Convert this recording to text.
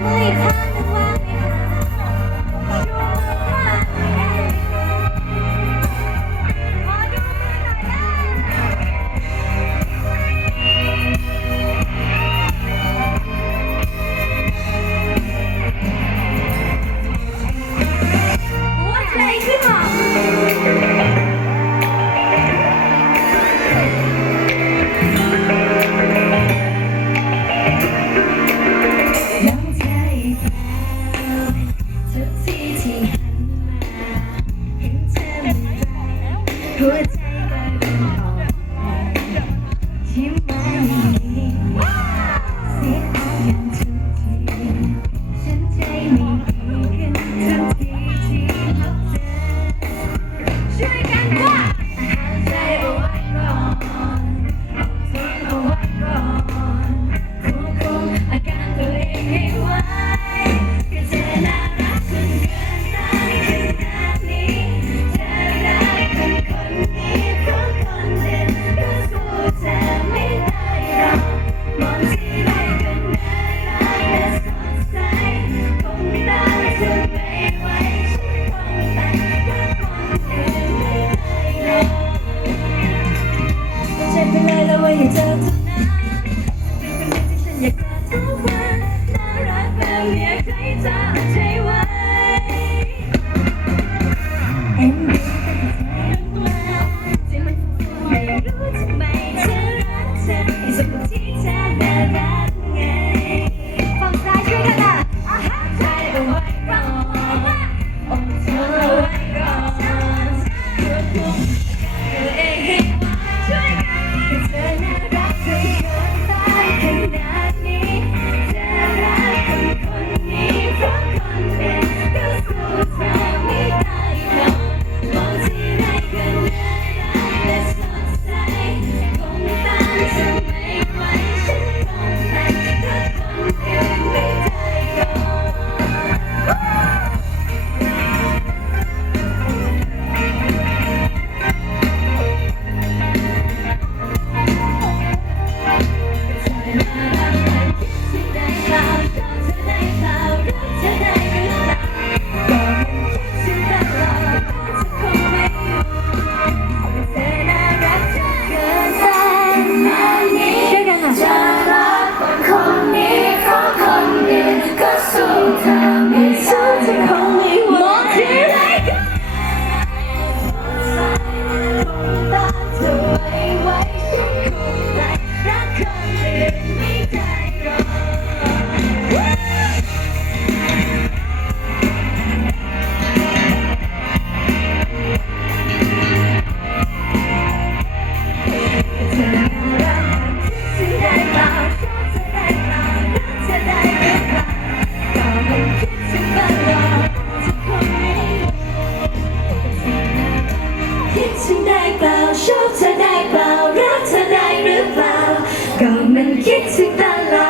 厉害 หัวใจมันอ่อนแอที่ไม่มีเสียอากทุกทีฉันใจม่ดีขึ้นทุกทีที่พบเจอช่วยกันว่หายใจเอาไว้ก่อนทนเอาไว้ก่อนควบคุมอาการตัวเองให้ไว ฉันได้เปล่าชอบเธอได้เปล่ารักเธอได้หรือเปล่า ก็มันคิดถึงตลอด